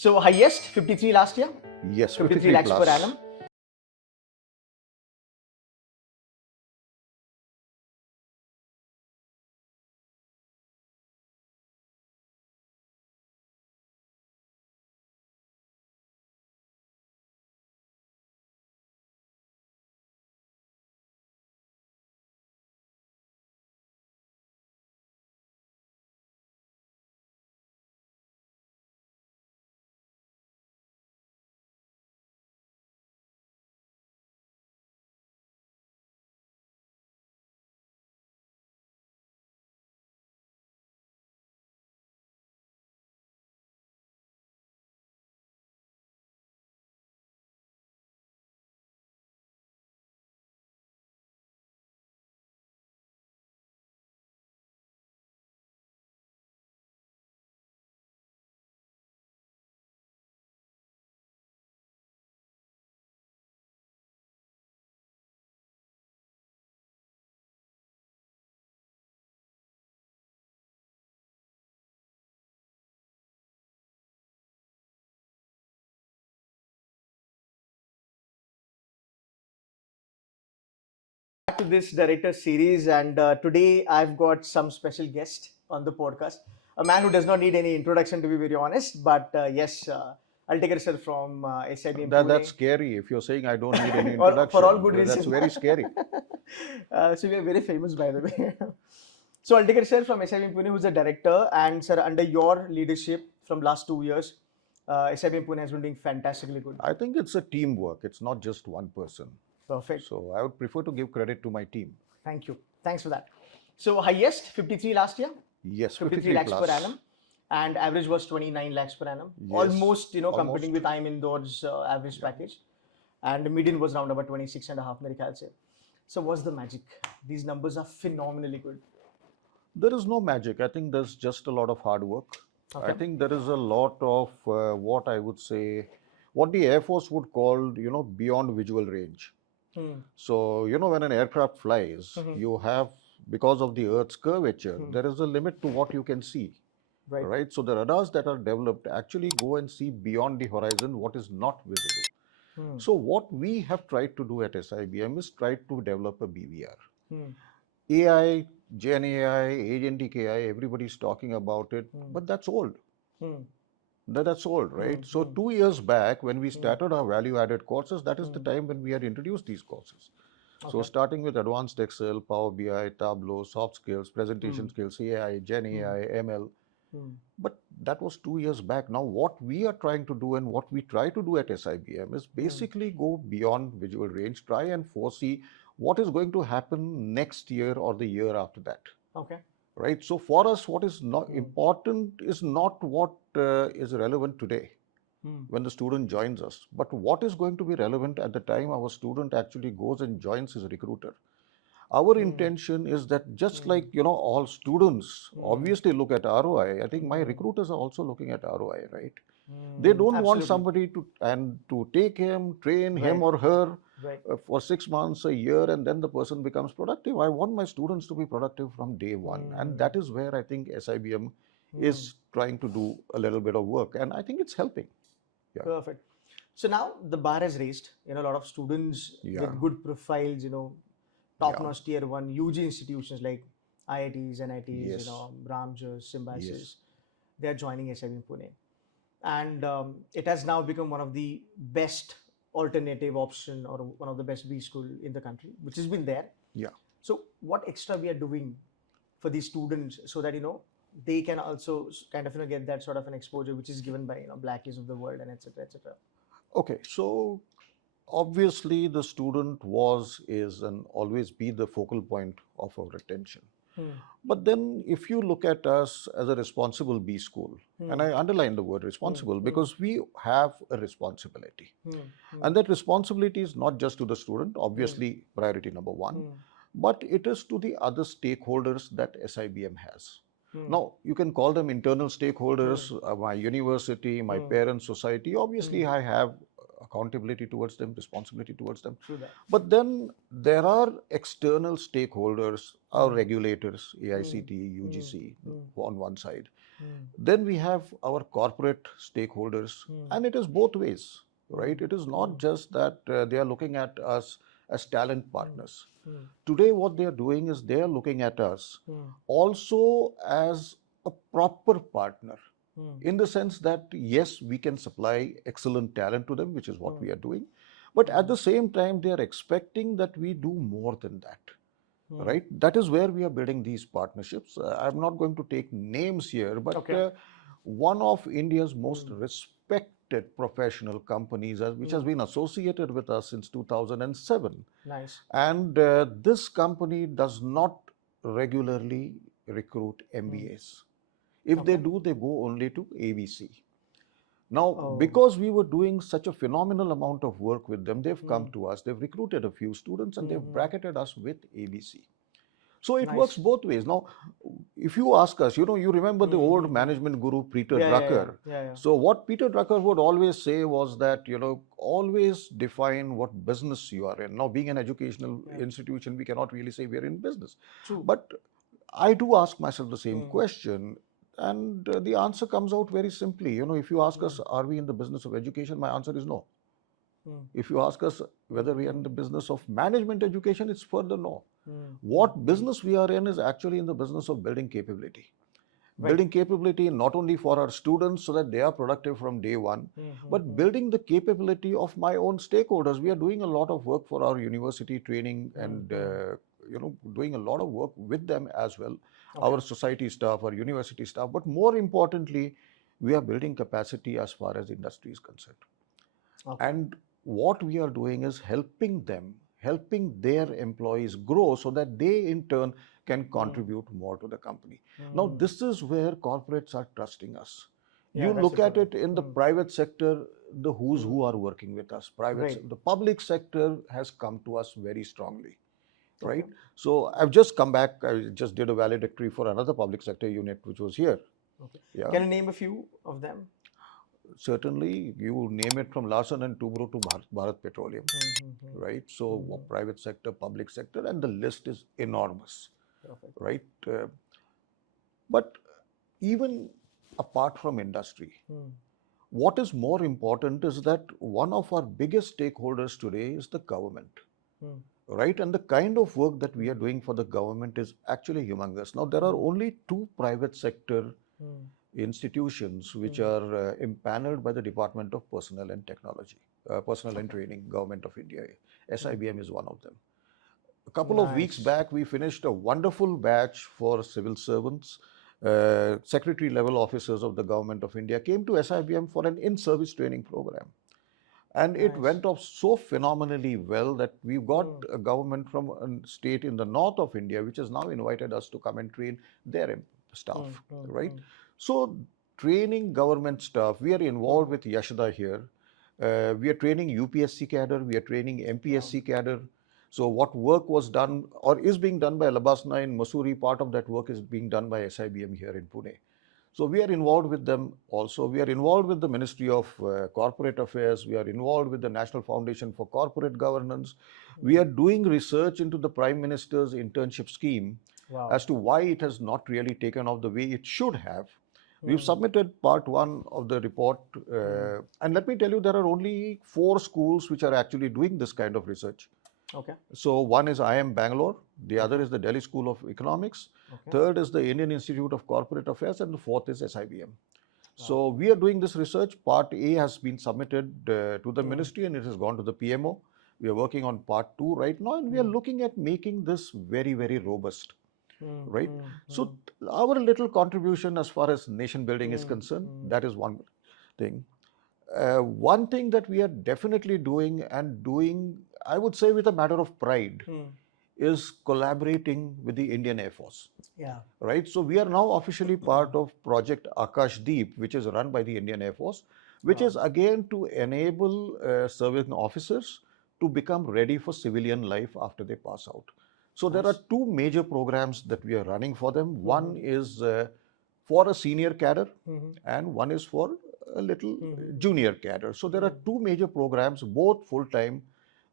So highest 53 last year? Yes, 53 lakhs plus. per annum. Back to this director series, and today I've got some special guest on the podcast. A man who does not need any introduction, to be very honest. But yes, Altekar sir from SIBM That's Pune. scary. If you're saying I don't need any Or for all introduction, good that's reason. very scary. So we are very famous, by the way. So Altekar sir from SIBM Pune, who's a director, and sir, under your leadership from last 2 years, SIBM Pune has been doing fantastically good. I think it's a teamwork. It's not just one person. Perfect. So I would prefer to give credit to my team. Thank you. Thanks for that. So highest 53 last year? Yes, 53 lakhs plus. per annum, and average was 29 lakhs per annum. Yes, almost, almost. competing with IIM Indoor's average package. And the median was around about 26 and a half, mere khayal se. So what's the magic? These numbers are phenomenally good. There is no magic. I think there's just a lot of hard work. Okay. I think there is a lot of what I would say, what the Air Force would call, beyond visual range. So, when an aircraft flies, you have, because of the Earth's curvature, there is a limit to what you can see. Right. So the radars that are developed actually go and see beyond the horizon what is not visible. So what we have tried to do at SIBM is try to develop a BVR. AI, Gen AI, Agentic AI, everybody's talking about it, but that's old. That's old, right? So 2 years back, when we started our value-added courses, that is the time when we had introduced these courses. So starting with advanced Excel, Power BI, Tableau, soft skills, presentation skills, AI, Gen AI, ML. But that was 2 years back. Now, what we are trying to do and what we try to do at SIBM is basically go beyond visual range, try and foresee what is going to happen next year or the year after that. Okay. Right. So for us, what is not important is not what is relevant today when the student joins us, but what is going to be relevant at the time our student actually goes and joins his recruiter. Our intention is that just like, all students obviously look at ROI, I think my recruiters are also looking at ROI, right? They don't want somebody to take him, train him or her for 6 months, a year, and then the person becomes productive. I want my students to be productive from day one. And that is where I think SIBM is trying to do a little bit of work. And I think it's helping. Yeah. Perfect. So now the bar has raised. A lot of students with good profiles, top-notch tier 1 UG institutions like IITs, NITs, Ramjas, Symbiosis, they are joining SIBM Pune. And it has now become one of the best alternative option or one of the best B school in the country, which has been there. Yeah. So what extra we are doing for these students so that, they can also kind of, get that sort of an exposure which is given by, Blackies of the world and etc. etc. Okay. So obviously the student is and always be the focal point of our attention. But then if you look at us as a responsible B school, and I underline the word responsible because we have a responsibility. And that responsibility is not just to the student, obviously priority number one, but it is to the other stakeholders that SIBM has. Now, you can call them internal stakeholders, my university, my parent society. Obviously, I have accountability towards them, responsibility towards them. But then there are external stakeholders, our regulators, AICT, UGC on one side. Then we have our corporate stakeholders, and it is both ways, right? It is not just that they are looking at us as talent partners. Today, what they are doing is they are looking at us also as a proper partner, in the sense that, yes, we can supply excellent talent to them, which is what we are doing. But at the same time, they are expecting that we do more than that. Right? That is where we are building these partnerships. I'm not going to take names here, but one of India's most respected professional companies, which has been associated with us since 2007. Nice. And this company does not regularly recruit MBAs. If they do, they go only to ABC. Now, because we were doing such a phenomenal amount of work with them, they've come to us, they've recruited a few students, and they've bracketed us with ABC. So it works both ways. Now, if you ask us, you remember the old management guru, Peter Drucker. So what Peter Drucker would always say was that, always define what business you are in. Now, being an educational institution, we cannot really say we're in business. True. But I do ask myself the same question. And the answer comes out very simply. If you ask us, are we in the business of education? My answer is no. If you ask us whether we are in the business of management education, it's further no. What business we are in is actually in the business of building capability. Building capability not only for our students so that they are productive from day one, but building the capability of my own stakeholders. We are doing a lot of work for our university training and doing a lot of work with them as well. Our society staff, our university staff, but more importantly, we are building capacity as far as industry is concerned. And what we are doing is helping them, helping their employees grow so that they in turn can contribute more to the company. Now, this is where corporates are trusting us. You look at it in the private sector, the who's who are working with us. The public sector has come to us very strongly. Right? So I've just come back, I just did a valedictory for another public sector unit which was here. Yeah. Can you name a few of them? Certainly, you name it from Larsen and Toubro to Bharat Petroleum, right? So private sector, public sector, and the list is enormous, right? But even apart from industry, what is more important is that one of our biggest stakeholders today is the government. Right? And the kind of work that we are doing for the government is actually humongous. Now, there are only two private sector institutions which are impaneled by the Department of Personnel and Technology, Personnel and Training, Government of India. SIBM is one of them. A couple of weeks back, we finished a wonderful batch for civil servants. Secretary level officers of the Government of India came to SIBM for an in-service training program. And it went off so phenomenally well that we've got a government from a state in the north of India, which has now invited us to come and train their staff, right? So training government staff, we are involved with Yashoda here. We are training UPSC cadre, we are training MPSC cadre. So what work was done or is being done by Labasna in Mussoorie, part of that work is being done by SIBM here in Pune. So we are involved with them also. We are involved with the Ministry of Corporate Affairs. We are involved with the National Foundation for Corporate Governance. We are doing research into the Prime Minister's internship scheme as to why it has not really taken off the way it should have. We've submitted part 1 of the report. And let me tell you, there are only 4 schools which are actually doing this kind of research. So one is IIM Bangalore, the other is the Delhi School of Economics, third is the Indian Institute of Corporate Affairs, and the fourth is SIBM. So we are doing this research. Part A has been submitted to the ministry and it has gone to the PMO. We are working on part 2 right now and we are looking at making this very, very robust. Right? So our little contribution as far as nation building is concerned, that is one thing. One thing that we are definitely doing and doing, I would say with a matter of pride, is collaborating with the Indian Air Force. Right? So we are now officially part of Project Akash Deep, which is run by the Indian Air Force, which is again to enable serving officers to become ready for civilian life after they pass out. So there are 2 major programs that we are running for them. One is for a senior cadre and one is for a little junior cadre. So there are 2 major programs, both full-time,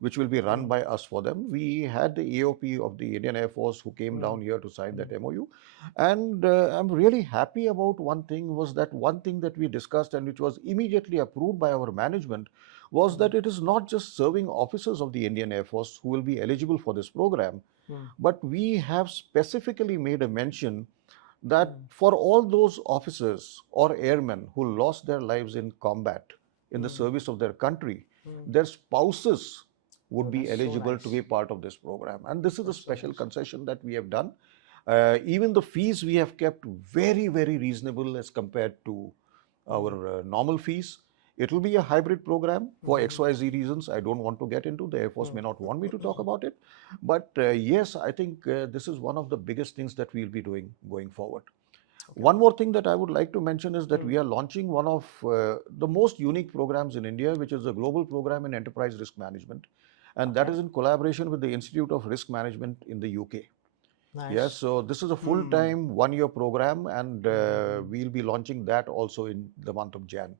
which will be run by us for them. We had the AOP of the Indian Air Force who came down here to sign that MOU. And I'm really happy about one thing that we discussed and which was immediately approved by our management was that it is not just serving officers of the Indian Air Force who will be eligible for this program, but we have specifically made a mention that for all those officers or airmen who lost their lives in combat in the service of their country, their spouses would be eligible to be part of this program. And this is a special concession that we have done. Even the fees we have kept very, very reasonable as compared to our normal fees. It will be a hybrid program for XYZ reasons I don't want to get into. The Air Force may not want me to talk about it. But yes, I think this is one of the biggest things that we'll be doing going forward. One more thing that I would like to mention is that we are launching one of the most unique programs in India, which is a global program in enterprise risk management. And that is in collaboration with the Institute of Risk Management in the UK. Nice. Yes, so this is a full-time one-year program, and we'll be launching that also in the month of Jan.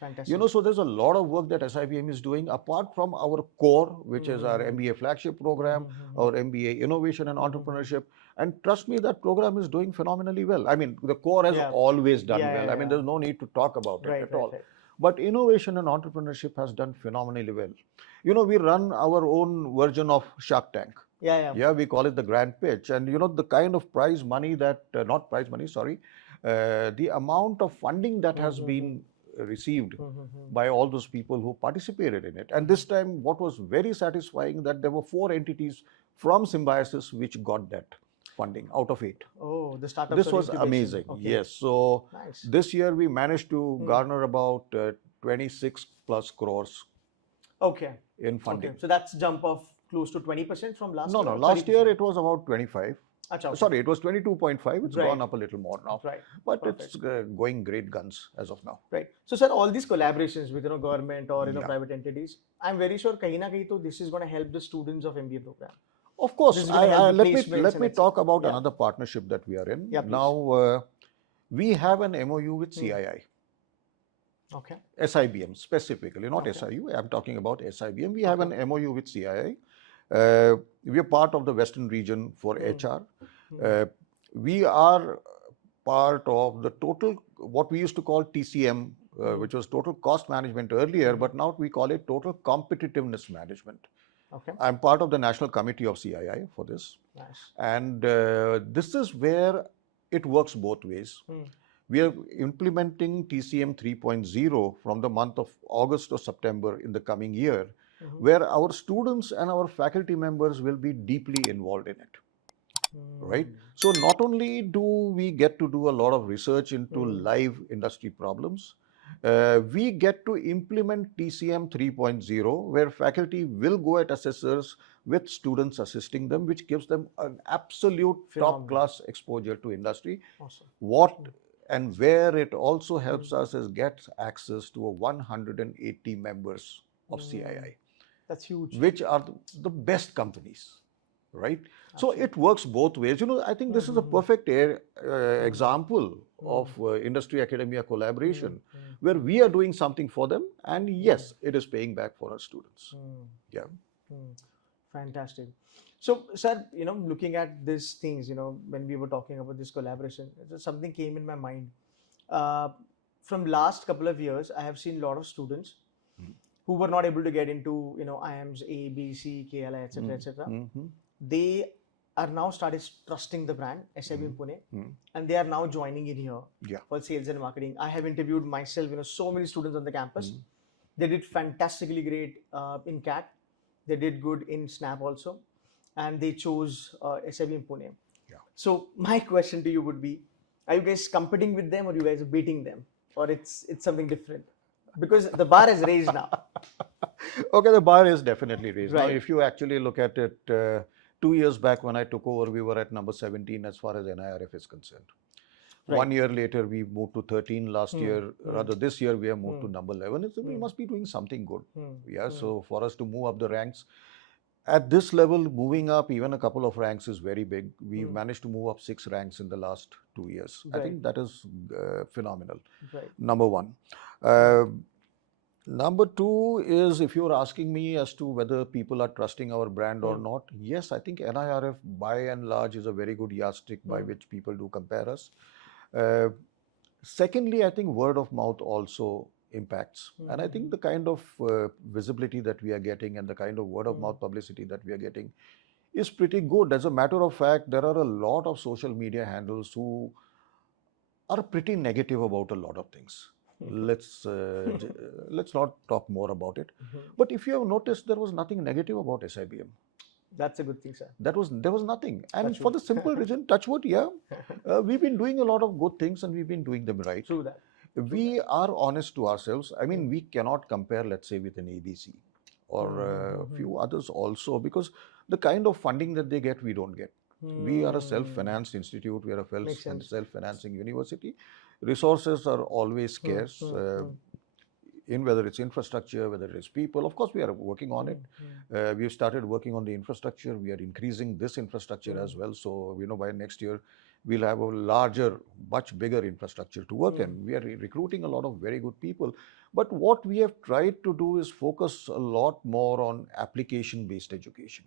Fantastic. You know, so there's a lot of work that SIBM is doing apart from our core, which is our MBA flagship program, our MBA innovation and entrepreneurship. And trust me, that program is doing phenomenally well. I mean, the core has always done well. I mean, there's no need to talk about it at all. But innovation and entrepreneurship has done phenomenally well. You know, we run our own version of Shark Tank. Yeah, we call it the grand pitch. And you know, the kind of prize money that, not prize money, sorry, the amount of funding that has been received by all those people who participated in it. And this time, what was very satisfying that there were 4 entities from Symbiosis which got that funding out of 8. Oh, the startup. This was amazing. Yes. So this year we managed to garner about 26 plus crores. In funding. So that's jump of close to 20% from last year? No, last year it was about 25. Sorry, it was 22.5. It's gone up a little more now. But it's going great guns as of now. So, sir, all these collaborations with government or private entities, I'm very sure kahin na kahin to this is going to help the students of MBA program. Of course. Let me talk about another partnership that we are in. Now, we have an MOU with CII. SIBM specifically, not SIU. I'm talking about SIBM. We have an MOU with CII. We are part of the Western region for HR. We are part of the total, what we used to call TCM, which was total cost management earlier, but now we call it total competitiveness management. I'm part of the national committee of CII for this. And this is where it works both ways. We are implementing TCM 3.0 from the month of August or September in the coming year, where our students and our faculty members will be deeply involved in it. Right? So not only do we get to do a lot of research into live industry problems, we get to implement TCM 3.0, where faculty will go at assessors with students assisting them, which gives them an absolute top-class exposure to industry. What and where it also helps us is get access to 180 members of CII. That's huge. Which are the best companies, right? So it works both ways. You know, I think this is a perfect example of industry-academia collaboration, where we are doing something for them, and yes, it is paying back for our students. Fantastic. So, sir, you know, looking at these things, you know, when we were talking about this collaboration, something came in my mind. From last couple of years, I have seen a lot of students who were not able to get into, you know, IIMs A, B, C, K L I, etc., etc. They are now started trusting the brand SIBM Pune, and they are now joining in here for sales and marketing. I have interviewed myself, you know, so many students on the campus. They did fantastically great in CAT. They did good in SNAP also, and they chose SIBM Pune. So my question to you would be, are you guys competing with them, or you guys are beating them, or it's something different? Because the bar is raised now. Okay, the bar is definitely raised. Now, if you actually look at it, 2 years back when I took over, we were at number 17 as far as NIRF is concerned. 1 year later, we moved to 13 last year. Rather, this year, we have moved to number 11. So we must be doing something good. So for us to move up the ranks, at this level, moving up even a couple of ranks is very big. We've managed to move up 6 ranks in the last 2 years. I think that is phenomenal. Number one. Number two is, if you're asking me as to whether people are trusting our brand or not, yes, I think NIRF by and large is a very good yardstick by which people do compare us. Secondly, I think word of mouth also impacts. And I think the kind of visibility that we are getting and the kind of word of mouth publicity that we are getting is pretty good. As a matter of fact, there are a lot of social media handles who are pretty negative about a lot of things. Let's not talk more about it. But if you have noticed, there was nothing negative about SIBM. That's a good thing, sir. There was nothing. And for the simple reason, touch wood, we've been doing a lot of good things and we've been doing them right. True that. We are honest to ourselves. I mean, we cannot compare, let's say, with an ABC or a few others also, because the kind of funding that they get, we don't get. We are a self-financed institute. We are a self-financing university. Resources are always scarce. In whether it's infrastructure, whether it's people. Of course, we are working on it. We've started working on the infrastructure. We are increasing this infrastructure as well. So, by next year, we'll have a larger, much bigger infrastructure to work in. We are recruiting a lot of very good people. But what we have tried to do is focus a lot more on application-based education.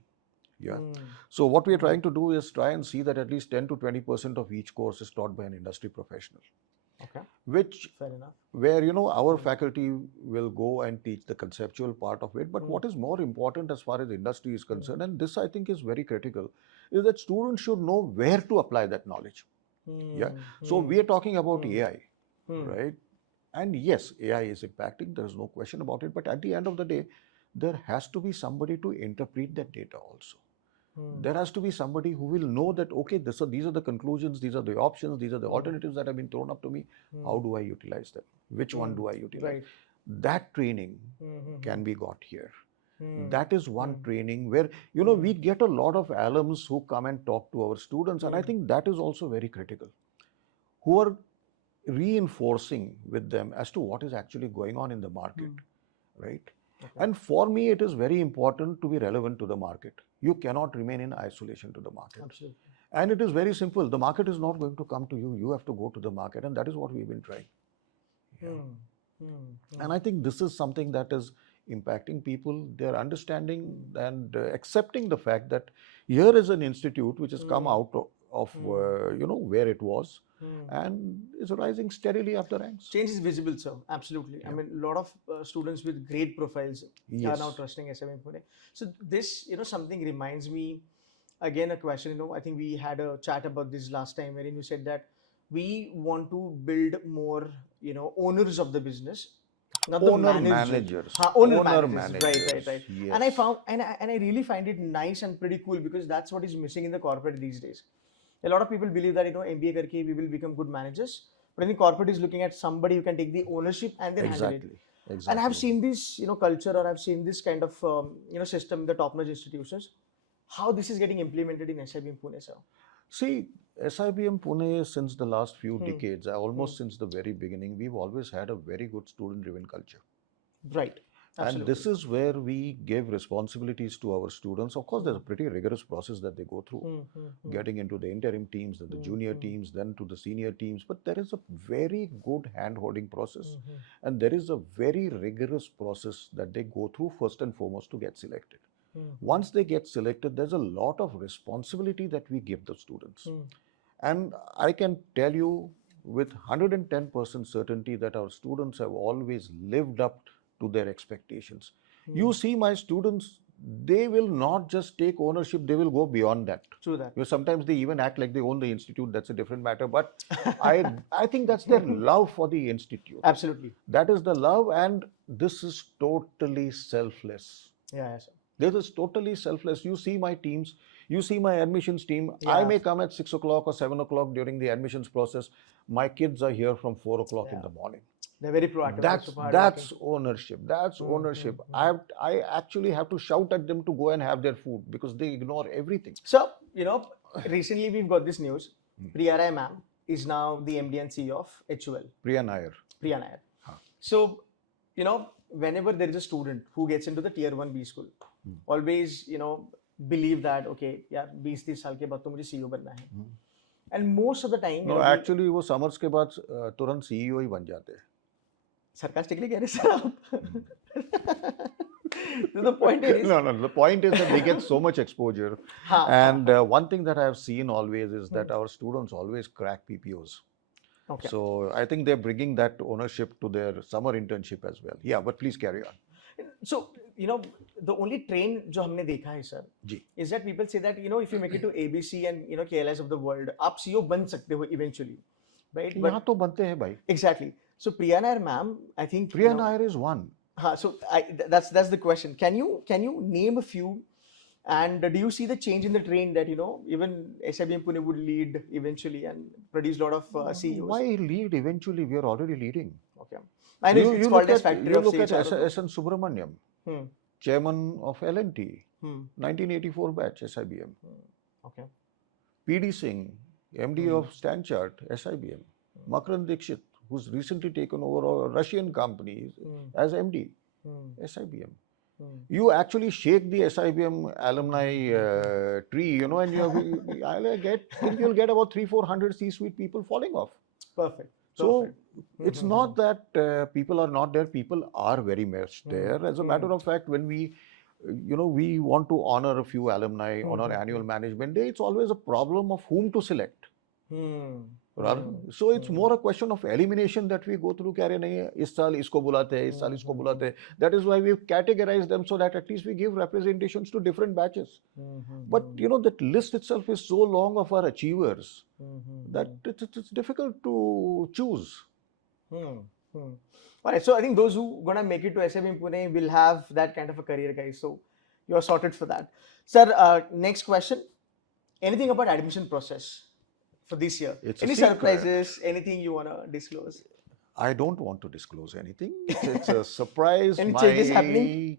So what we are trying to do is try and see that at least 10 to 20% of each course is taught by an industry professional. Okay. Fair enough. Where, our faculty will go and teach the conceptual part of it. But what is more important as far as industry is concerned, and this I think is very critical, is that students should know where to apply that knowledge. So we are talking about AI, right? And yes, AI is impacting, there is no question about it. But at the end of the day, there has to be somebody to interpret that data also. There has to be somebody who will know that, okay, these are the conclusions, these are the options, these are the alternatives that have been thrown up to me. How do I utilize them? Which one do I utilize? Right. That training can be got here. That is one training where, we get a lot of alums who come and talk to our students. And I think that is also very critical. Who are reinforcing with them as to what is actually going on in the market, right? Okay. And for me, it is very important to be relevant to the market. You cannot remain in isolation to the market. Absolutely. And it is very simple. The market is not going to come to you. You have to go to the market. And that is what we've been trying. And I think this is something that is impacting people. They're understanding and accepting the fact that here is an institute which has come out of where it was and is rising steadily up the ranks. Change is visible, sir. Absolutely. I mean, a lot of students with great profiles are now trusting SIBM Pune. So this, something reminds me, again, a question, I think we had a chat about this last time wherein you said that we want to build more, owners of the business. Not the managers. Owner managers. Right. Yes. And I found, and I really find it nice and pretty cool because that's what is missing in the corporate these days. A lot of people believe that, MBA karke we will become good managers. But I think corporate is looking at somebody who can take the ownership and then handle it. Exactly. And I have seen this, culture, or I've seen this kind of, system in the top-notch institutions. How this is getting implemented in SIBM Pune, sir? See, SIBM Pune, since the last few decades, almost since the very beginning, we've always had a very good student-driven culture. Right. Absolutely. And this is where we give responsibilities to our students. Of course, there's a pretty rigorous process that they go through, getting into the interim teams, then the junior teams, then to the senior teams. But there is a very good hand-holding process. And there is a very rigorous process that they go through first and foremost to get selected. Once they get selected, there's a lot of responsibility that we give the students. And I can tell you with 110% certainty that our students have always lived up to their expectations. You see my students, they will not just take ownership, they will go beyond that. True that. Sometimes they even act like they own the institute, that's a different matter. But I think that's their love for the institute. Absolutely. That is the love, and this is totally selfless. Yes. This is totally selfless. You see my teams, you see my admissions team. I may come at 6 o'clock or 7 o'clock during the admissions process. My kids are here from 4 o'clock in the morning. They're very proactive. That's ownership. That's ownership. I actually have to shout at them to go and have their food because they ignore everything. So, recently we've got this news. Priya Rai ma'am is now the MD and CEO of HUL. Priya Nair. So, whenever there is a student who gets into the tier 1 B school, always, believe that, okay, 20-30 साल के बाद तो मुझे CEO बनना है. And most of the time... No, actually, वो summers के बाद तुरंत CEO ही बन जाते हैं. Sarcastically कह रहे सर आप? The point is... No. The point is that they get so much exposure. And one thing that I have seen always is that our students always crack PPOs. Okay. So I think they're bringing that ownership to their summer internship as well. Yeah, but please carry on. So, the only train जो हमने देखा है sir, is that people say that, if you make it to ABC and, KLIs of the world, आप CEO बन सकते हो eventually, right? यहाँ तो बनते हैं भाई. Exactly. So Priya Nair ma'am, I think... Priya Nair is one. So that's the question. Can you name a few? And do you see the change in the train that, even SIBM Pune would lead eventually and produce a lot of CEOs? Why lead eventually? We are already leading. Okay. I know it's called as factory of sales. You look at CHR. S.N. Subramaniam, chairman of L&T, 1984 batch, SIBM. Okay. P.D. Singh, MD of Stanchart, SIBM. Makaran Dixit, who's recently taken over a Russian company as MD, SIBM. You actually shake the SIBM alumni tree, and you'll get about 300-400 C-suite people falling off. Perfect. So it's not that people are not there. People are very much there. As a matter of fact, when we want to honor a few alumni on our annual management day, it's always a problem of whom to select. So it's more a question of elimination that we go through. Is saal isko bulate hai, is saal isko bulate hai. That is why we've categorized them so that at least we give representations to different batches. But that list itself is so long of our achievers that it's difficult to choose. All right, so I think those who are going to make it to SIBM Pune will have that kind of a career, guys. So you're sorted for that. Sir, next question. Anything about admission process for this year? Any surprises, anything you want to disclose? I don't want to disclose anything. It's a surprise. Any changes happening?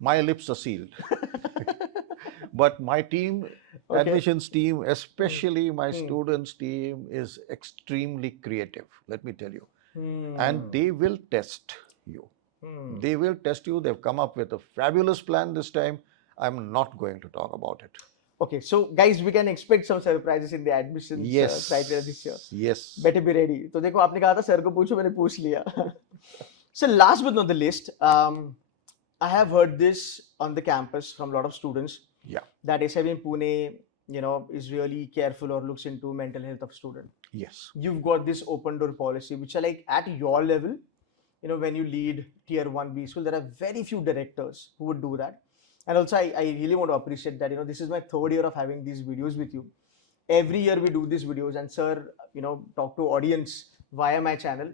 My lips are sealed. But my team, admissions team, especially my students team, is extremely creative, let me tell you. And they will test you. They will test you. They've come up with a fabulous plan this time. I'm not going to talk about it. Okay, so guys, we can expect some surprises in the admissions criteria this year. Yes. Better be ready. So, देखो आपने कहा था sir को पूछो, मैंने पूछ लिया. So last but not the least, I have heard this on the campus from a lot of students. Yeah. That SIBM Pune, is really careful or looks into mental health of student. Yes. You've got this open door policy, which are like at your level, when you lead tier 1 B school, there are very few directors who would do that. And also, I really want to appreciate that, this is my third year of having these videos with you. Every year we do these videos and sir, talk to audience via my channel.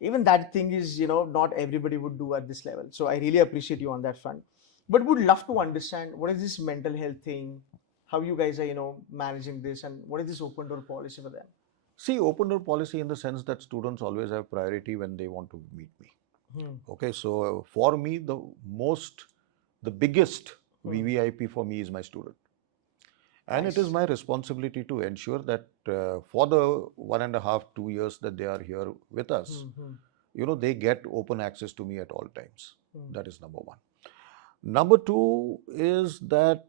Even that thing is, not everybody would do at this level. So I really appreciate you on that front. But would love to understand what is this mental health thing, how you guys are, managing this, and what is this open door policy for them? See, open door policy in the sense that students always have priority when they want to meet me. Okay, so for me, the biggest VVIP for me is my student. And it is my responsibility to ensure that for the 1.5-2 years that they are here with us, they get open access to me at all times. That is number one. Number two is that,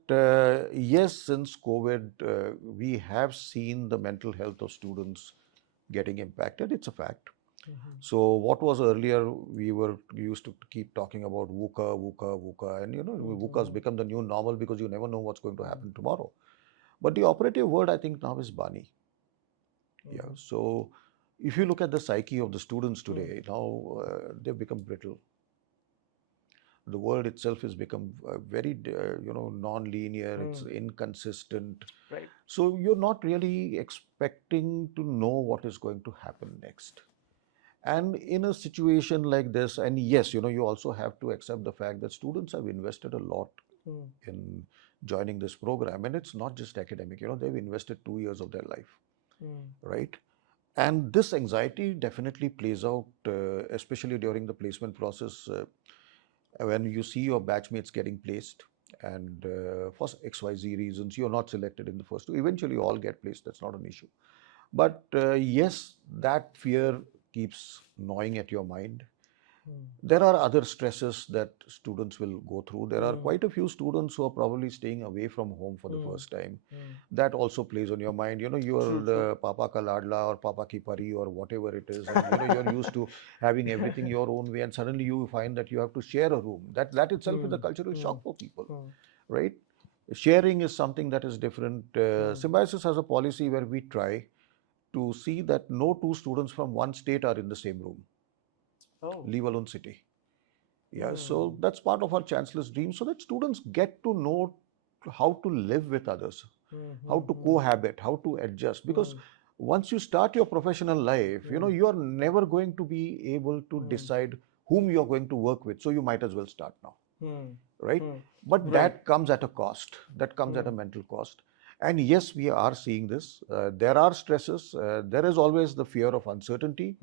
yes, since COVID, we have seen the mental health of students getting impacted. It's a fact. So what was earlier, we used to keep talking about VUCA, and VUCA has become the new normal because you never know what's going to happen tomorrow. But the operative word I think now is Bani. Yeah. So if you look at the psyche of the students today, now they've become brittle. The world itself has become very, non-linear. It's inconsistent. Right. So you're not really expecting to know what is going to happen next. And in a situation like this, and yes, you also have to accept the fact that students have invested a lot in joining this program. And it's not just academic, they've invested 2 years of their life, right? And this anxiety definitely plays out, especially during the placement process, when you see your batchmates getting placed and for XYZ reasons, you're not selected in the first two. Eventually, you all get placed. That's not an issue. But yes, that fear keeps gnawing at your mind. There are other stresses that students will go through. There are quite a few students who are probably staying away from home for the first time. That also plays on your mind. You know, you are Papa ka ladla or Papa ki pari or whatever it is, and you know, you're used to having everything your own way, and suddenly you find that you have to share a room. That itself is a cultural shock for people, right? Sharing is something that is different. Symbiosis has a policy where we try to see that no two students from one state are in the same room. Leave alone city. Yeah, so that's part of our chancellor's dream, so that students get to know how to live with others, how to cohabit, how to adjust. Because once you start your professional life, you know, you are never going to be able to decide whom you are going to work with. So you might as well start now, right? But that comes at a cost. That comes at a mental cost. And yes, we are seeing this. There are stresses. There is always the fear of uncertainty.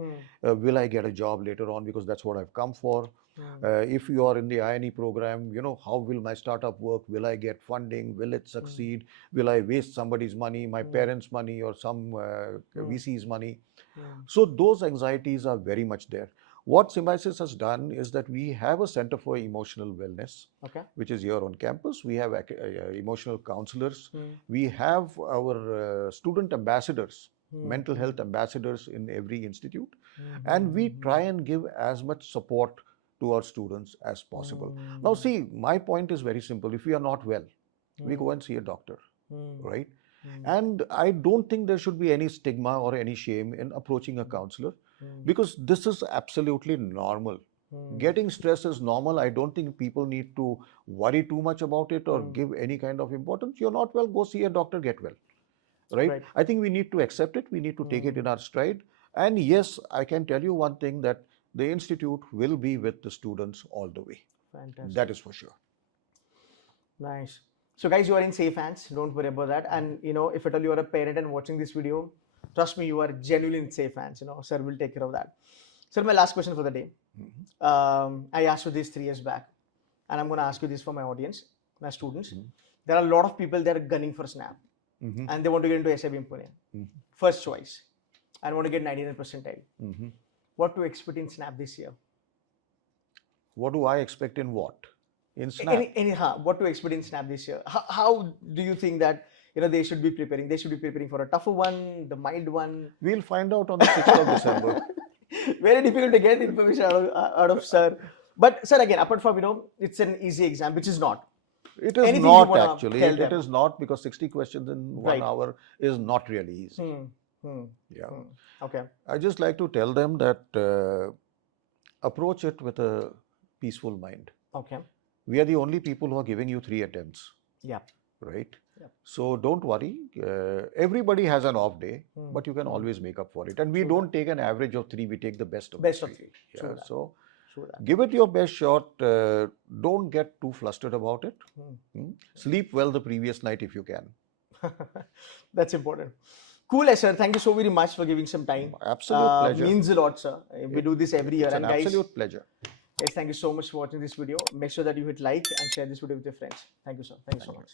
Will I get a job later on, because that's what I've come for? If you are in the IIM program, you know, how will my startup work? Will I get funding? Will it succeed? Will I waste somebody's money, my parents' money, or some VC's money? So those anxieties are very much there. What Symbiosis has done is that we have a center for emotional wellness, which is here on campus. We have emotional counselors. We have our student ambassadors, mental health ambassadors in every institute. And we try and give as much support to our students as possible. Now see, my point is very simple. If we are not well, we go and see a doctor, right? And I don't think there should be any stigma or any shame in approaching a counselor, because this is absolutely normal. Getting stress is normal. I don't think people need to worry too much about it or give any kind of importance. You're not well, go see a doctor, get well, right? I think we need to accept it. We need to take it in our stride. And yes, I can tell you one thing, that the institute will be with the students all the way. Fantastic. That is for sure. Nice. So guys, you are in safe hands. Don't worry about that. And you know, if at all you are a parent and watching this video, trust me, you are genuinely in safe hands. You know, sir will take care of that. Sir, my last question for the day. I asked you this 3 years back, and I'm going to ask you this for my audience, my students. There are a lot of people that are gunning for SNAP, and they want to get into SIBM Pune. First choice, and want to get 99 percentile. What to expect in SNAP this year? What do I expect in what? In SNAP? What to expect in SNAP this year? How do you think that, you know, they should be preparing? They should be preparing for a tougher one, the mild one? We'll find out on the 6th of December. Very difficult to get information out of sir. But sir, again, apart from, you know, it's an easy exam, which is not. It is Anything not actually. It is not, because 60 questions in 1 hour is not really easy. Yeah. Okay. I just like to tell them that approach it with a peaceful mind. Okay. We are the only people who are giving you 3 attempts. Yeah. Right? So don't worry. Everybody has an off day, but you can always make up for it. And we don't take an average of 3, we take the best of 3. Yeah. So give it your best shot. Don't get too flustered about it. Sleep well the previous night if you can. That's important. Cool, sir. Thank you so very much for giving some time. Absolute pleasure. Means a lot, sir. We do this every year. It's an absolute pleasure. Guys, thank you so much for watching this video. Make sure that you hit like and share this video with your friends. Thank you, sir. Thank you so much.